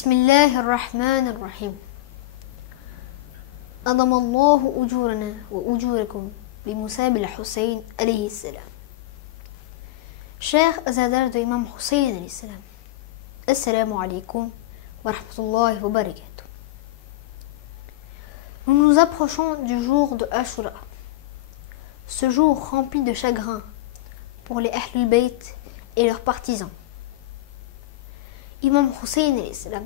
بسم الله الرحمن الرحيم أضم الله أجورنا وأجوركم بمثاب الحسين عليه السلام. Chers azadars de Imam Hussein alayhi salam, Assalamu alaikum wa rahmatullahi wa barakatuh. Nous nous approchons du jour de Ashura, ce jour rempli de chagrin pour les Ahlul Bayt et leurs partisans. Imam Hussein alayhi salam,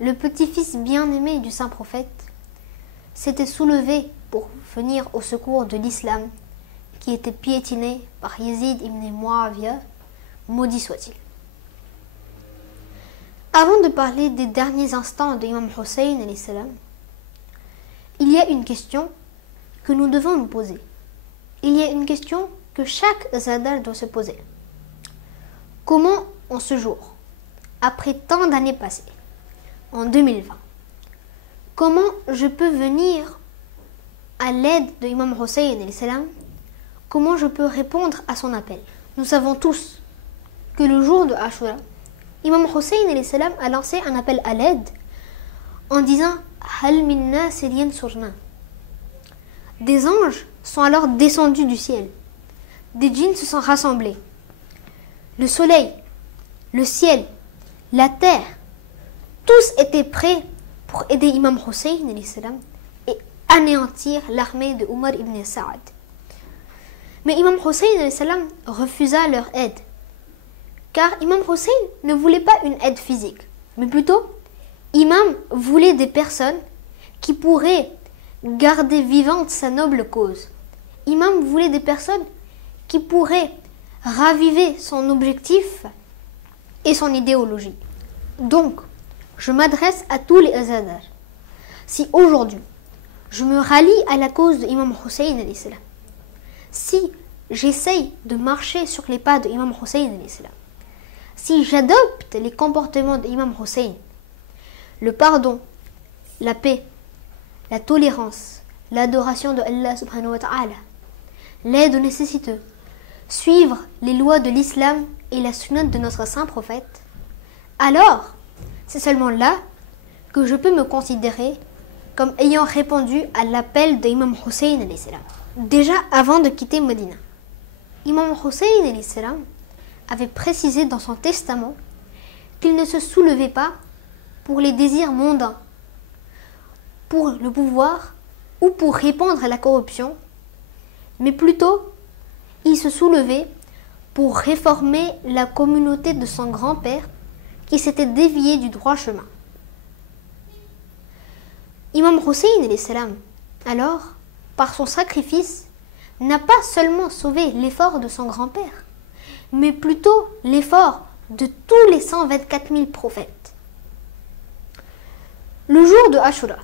le petit-fils bien-aimé du saint prophète, s'était soulevé pour venir au secours de l'islam qui était piétiné par Yazid ibn Muawiyah, maudit soit-il. Avant de parler des derniers instants de Imam Hussein alayhi salam, il y a une question que nous devons nous poser. Il y a une question que chaque zadar doit se poser. Comment, en ce jour, après tant d'années passées, en 2020, comment je peux venir à l'aide de Imam Hussein alayhi salam? Comment je peux répondre à son appel? Nous savons tous que le jour de Ashura, Imam Hussein alayhi salam a lancé un appel à l'aide en disant Hal minna siriyan surna. Des anges sont alors descendus du ciel. Des djinns se sont rassemblés. Le soleil, le ciel, la terre, tous étaient prêts pour aider Imam Hussein alayhi salam et anéantir l'armée de Umar ibn Sa'ad. Mais Imam Hussein alayhi salam refusa leur aide, car Imam Hussein ne voulait pas une aide physique, mais plutôt Imam voulait des personnes qui pourraient garder vivante sa noble cause. Imam voulait des personnes qui pourraient raviver son objectif et son idéologie. Donc, je m'adresse à tous les azadars. Si aujourd'hui, je me rallie à la cause de Imam Hussein alayhi salam, si j'essaye de marcher sur les pas de Imam Hussein alayhi salam, si j'adopte les comportements de Imam Hussein, le pardon, la paix, la tolérance, l'adoration de Allah subhanahu wa ta'ala, l'aide aux nécessiteux, suivre les lois de l'islam et la sunnah de notre saint prophète, alors c'est seulement là que je peux me considérer comme ayant répondu à l'appel de Imam Hussein alayhi salam. Déjà avant de quitter Médina, Imam Hussein alayhi salam avait précisé dans son testament qu'il ne se soulevait pas pour les désirs mondains, pour le pouvoir ou pour répandre à la corruption, mais plutôt il se soulevait pour réformer la communauté de son grand-père qui s'était dévié du droit chemin. Imam Hussein alayhi salam, alors, par son sacrifice, n'a pas seulement sauvé l'effort de son grand-père, mais plutôt l'effort de tous les 124 000 prophètes. Le jour de Ashura,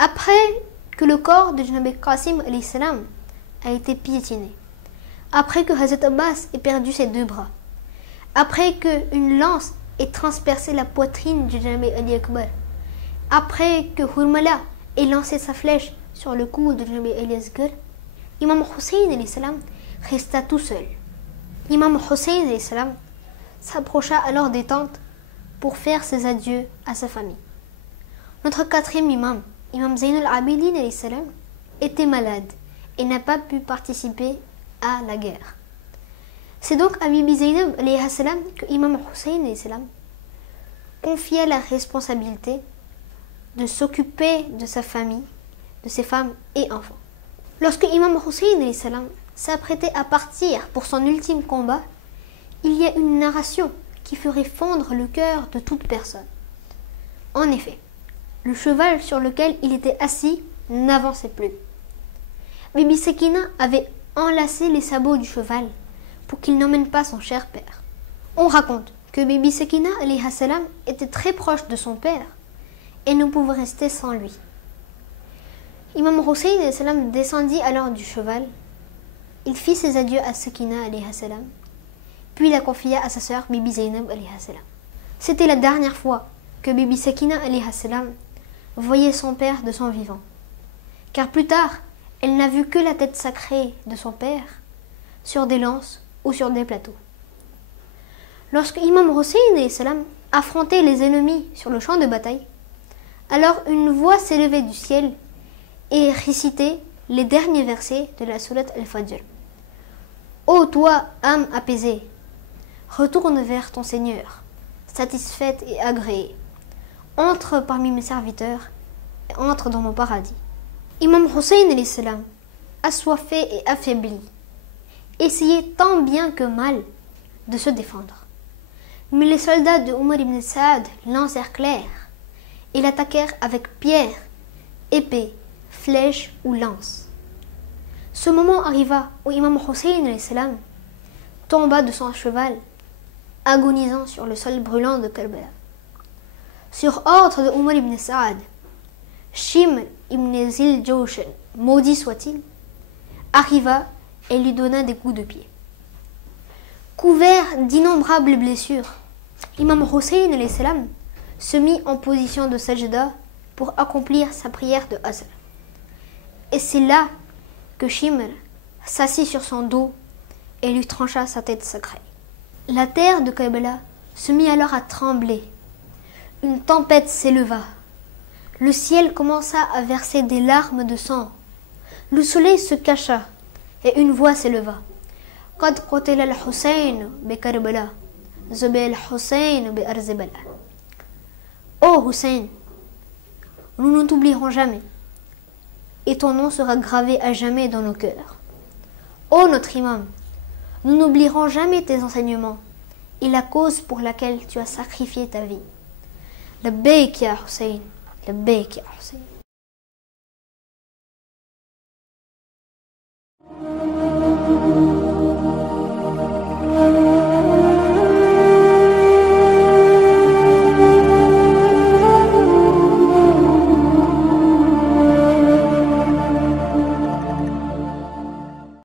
après que le corps de Nabi Qasim alayhi salam a été piétiné, après que Hazrat Abbas ait perdu ses deux bras, après qu'une lance ait transpercé la poitrine de Nabi Ali Akbar, après que Hurmala ait lancé sa flèche sur le cou de Nabi Ali Asghar, Imam Hussein alayhi salam resta tout seul. Imam Hussein alayhi salam s'approcha alors des tentes pour faire ses adieux à sa famille. Notre quatrième imam, Imam Zayn al-Abidin alayhi salam, était malade et n'a pas pu participer à la guerre. C'est donc à Bibi Zaynab alayhi salam que Imam Hussein alayhi salam confia la responsabilité de s'occuper de sa famille, de ses femmes et enfants. Lorsque Imam Hussein alayhi salam s'apprêtait à partir pour son ultime combat, il y a une narration qui ferait fondre le cœur de toute personne. En effet, le cheval sur lequel il était assis n'avançait plus. Bibi Sakina avait enlacé les sabots du cheval pour qu'il n'emmène pas son cher père. On raconte que Bibi Sakina alayhi salam était très proche de son père et ne pouvait rester sans lui. Imam Hussein alayhi salam descendit alors du cheval. Il fit ses adieux à Sakina alayhi salam, puis la confia à sa sœur Bibi Zaynab alayhi salam. C'était la dernière fois que Bibi Sakina alayhi salam voyait son père de son vivant, car plus tard, elle n'a vu que la tête sacrée de son père sur des lances ou sur des plateaux. Lorsque Imam Hussein affronter les ennemis sur le champ de bataille, alors une voix s'est levée du ciel et récitait les derniers versets de la sourate Al-Fajr. Ô toi, âme apaisée, retourne vers ton Seigneur, satisfaite et agréée. Entre parmi mes serviteurs et entre dans mon paradis. Imam Hussein alayhi salam, assoiffé et affaibli, essayait tant bien que mal de se défendre. Mais les soldats de Omar ibn Saad l'encerclèrent et l'attaquèrent avec pierres, épées, flèches ou lances. Ce moment arriva où Imam Hussein alayhi salam tomba de son cheval, agonisant sur le sol brûlant de Karbala. Sur ordre de Omar ibn Saad, Shimr ibn Zil-Jawshan, maudit soit-il, arriva et lui donna des coups de pied. Couvert d'innombrables blessures, Imam Hussein alayhi salam se mit en position de sajda pour accomplir sa prière de Asr. Et c'est là que Shimr s'assit sur son dos et lui trancha sa tête sacrée. La terre de Karbala se mit alors à trembler. Une tempête s'éleva. Le ciel commença à verser des larmes de sang. Le soleil se cacha et une voix s'éleva. Qad qutila al-Hussein bi Karbala, zubi al-Hussein bi Arzibala. Ô Hussein, nous ne t'oublierons jamais et ton nom sera gravé à jamais dans nos cœurs. Ô notre imam, nous n'oublierons jamais tes enseignements et la cause pour laquelle tu as sacrifié ta vie. Labbaik ya Hussein, labbaik ya Hussein.